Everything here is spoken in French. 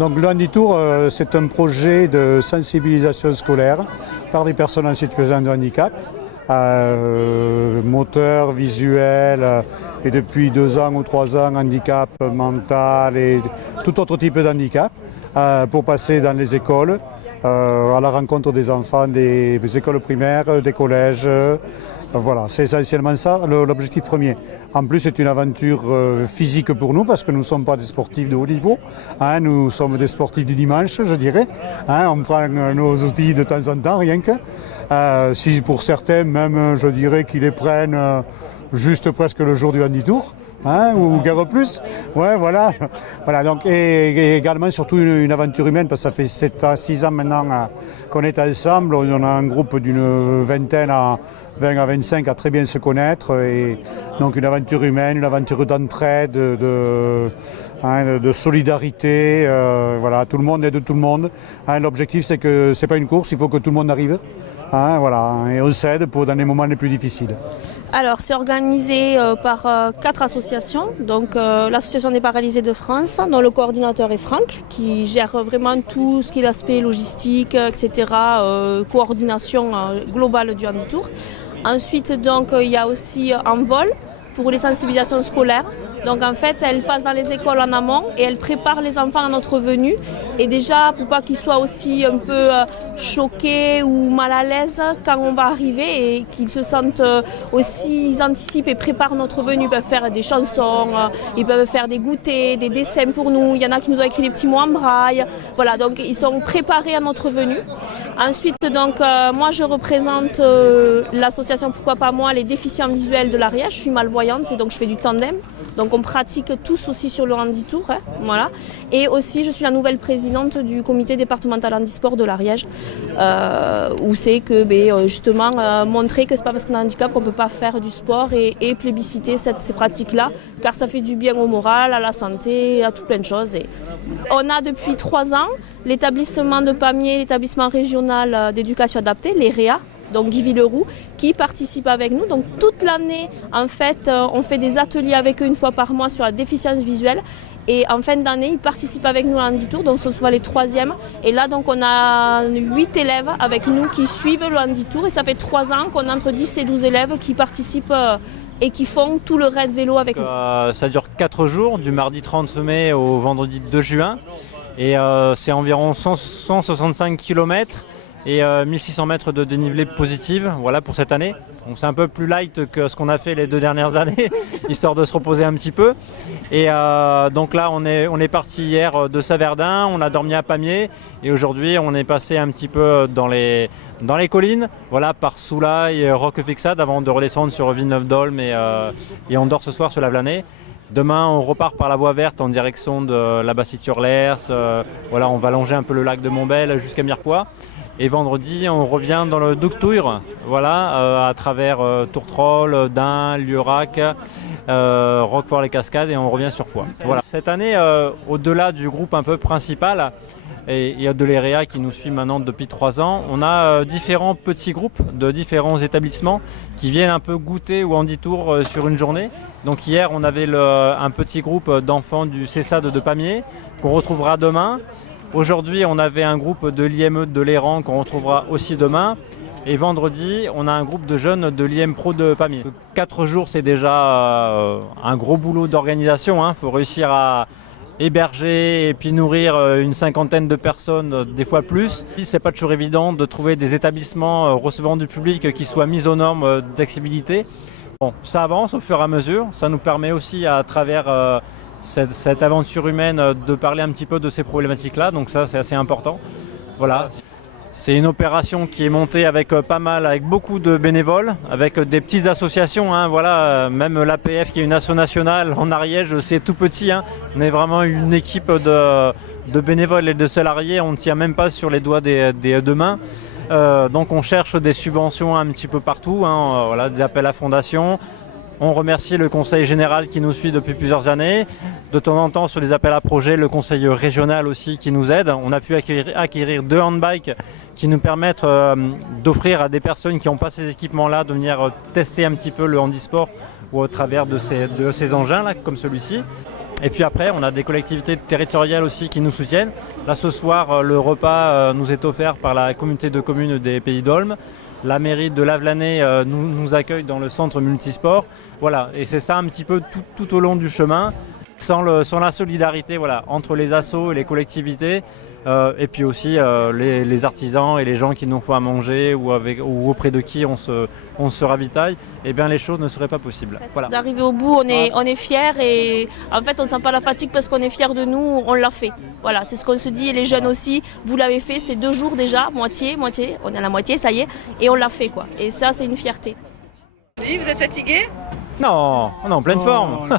Donc le Handitour, c'est un projet de sensibilisation scolaire par des personnes en situation de handicap, moteur, visuel, et depuis 2 ans ou 3 ans, handicap mental et tout autre type d'handicap, pour passer dans les écoles, à la rencontre des enfants des écoles primaires, des collèges. Voilà, c'est essentiellement ça l'objectif premier. En plus, c'est une aventure physique pour nous parce que nous ne sommes pas des sportifs de haut niveau. Nous sommes des sportifs du dimanche, je dirais. On prend nos outils de temps en temps, rien que. Si pour certains, même, je dirais qu'ils les prennent juste presque le jour du Handitour. Ou guère plus. Ouais, voilà. Voilà, donc, et également surtout une aventure humaine parce que ça fait 7 à 6 ans maintenant qu'on est ensemble. On a un groupe d'une vingtaine à 20 à 25 à très bien se connaître. Et donc une aventure humaine, une aventure d'entraide, de solidarité. Voilà, tout le monde aide tout le monde. L'objectif c'est que c'est pas une course, il faut que tout le monde arrive. Voilà, et on s'aide dans les moments les plus difficiles. Alors, c'est organisé par 4 associations. Donc, l'Association des paralysés de France, dont le coordinateur est Franck, qui gère vraiment tout ce qui est l'aspect logistique, etc., coordination globale du Handitour. Ensuite, donc, il y a aussi Envol pour les sensibilisations scolaires. Donc en fait, elle passe dans les écoles en amont et elle prépare les enfants à notre venue. Et déjà, pour pas qu'ils soient aussi un peu choqués ou mal à l'aise quand on va arriver et qu'ils se sentent aussi, ils anticipent et préparent notre venue. Ils peuvent faire des chansons, ils peuvent faire des goûters, des dessins pour nous. Il y en a qui nous ont écrit des petits mots en braille. Voilà, donc ils sont préparés à notre venue. Ensuite, donc, moi je représente l'association Pourquoi pas moi, les déficients visuels de l'Ariège. Je suis malvoyante et donc je fais du tandem. Donc on pratique tous aussi sur le Handitour, voilà. Et aussi je suis la nouvelle présidente du comité départemental handisport de l'Ariège, où c'est que justement montrer que c'est pas parce qu'on a un handicap qu'on peut pas faire du sport et plébisciter ces pratiques-là, car ça fait du bien au moral, à la santé, à tout plein de choses. Et on a depuis 3 ans l'établissement de Pamiers, l'établissement régional d'éducation adaptée, les REA, donc Guy Villeroux, qui participe avec nous. Donc toute l'année, en fait, on fait des ateliers avec eux 1 fois par mois sur la déficience visuelle. Et en fin d'année, ils participent avec nous à Handitour, donc ce soit les 3e. Et là, donc, on a 8 élèves avec nous qui suivent le Handitour. Et ça fait 3 ans qu'on a entre 10 et 12 élèves qui participent et qui font tout le raid vélo avec nous. Ça dure 4 jours, du mardi 30 mai au vendredi 2 juin. Et c'est environ 165 km. Et 1600 mètres de dénivelé positif, voilà pour cette année. Donc c'est un peu plus light que ce qu'on a fait les 2 dernières années, histoire de se reposer un petit peu. Et donc là on est parti hier de Saverdun, on a dormi à Pamiers et aujourd'hui on est passé un petit peu dans les collines, voilà, par Soulaï et Roquefixade avant de redescendre sur Villeneuve-d'Olme et on dort ce soir sur la Vlanée. Demain, on repart par la voie verte en direction de la Bassitude-Lers. Voilà, on va longer un peu le lac de Montbel jusqu'à Mirepoix. Et vendredi, on revient dans le Douctouir, voilà, à travers Tourtrol, Dain, Lieuраc, Roquefort-les-Cascades et on revient sur Foix. Voilà. Cette année, au-delà du groupe un peu principal et de l'EREA qui nous suit maintenant depuis 3 ans, on a différents petits groupes de différents établissements qui viennent un peu goûter au Handitour sur une journée. Donc hier, on avait un petit groupe d'enfants du CESAD de Pamiers qu'on retrouvera demain. Aujourd'hui, on avait un groupe de l'IME de l'Héran qu'on retrouvera aussi demain. Et vendredi, on a un groupe de jeunes de l'IM Pro de Pamiers. 4 jours, c'est déjà un gros boulot d'organisation. Il faut réussir à héberger et puis nourrir une 50aine de personnes, des fois plus. C'est pas toujours évident de trouver des établissements recevant du public qui soient mis aux normes d'accessibilité. Bon, ça avance au fur et à mesure. Ça nous permet aussi à travers cette aventure humaine de parler un petit peu de ces problématiques-là, donc ça c'est assez important. Voilà. C'est une opération qui est montée avec beaucoup de bénévoles, avec des petites associations, voilà, même l'APF qui est une asso nationale en Ariège, c'est tout petit, on est vraiment une équipe de bénévoles et de salariés, on ne tient même pas sur les doigts des 2 mains. Donc on cherche des subventions un petit peu partout, voilà, des appels à fondation. On remercie le conseil général qui nous suit depuis plusieurs années. De temps en temps, sur les appels à projets, le conseil régional aussi qui nous aide. On a pu acquérir 2 handbikes qui nous permettent d'offrir à des personnes qui n'ont pas ces équipements-là de venir tester un petit peu le handisport ou au travers de ces engins-là, comme celui-ci. Et puis après, on a des collectivités territoriales aussi qui nous soutiennent. Là, ce soir, le repas nous est offert par la communauté de communes des Pays d'Olme. La mairie de Lavelanet nous accueille dans le centre multisport. Voilà, et c'est ça un petit peu tout au long du chemin. Sans la solidarité entre les assos et les collectivités, et puis aussi les artisans et les gens qui nous font à manger ou auprès de qui on se ravitaille, eh bien les choses ne seraient pas possibles. Voilà. D'arriver au bout, on est fiers et en fait on ne sent pas la fatigue parce qu'on est fiers de nous, on l'a fait. Voilà, c'est ce qu'on se dit et les jeunes aussi, vous l'avez fait, c'est 2 jours déjà, moitié, on est à la moitié, ça y est, et on l'a fait quoi. Et ça c'est une fierté. Oui, vous êtes fatigué ? Non, on est en pleine forme.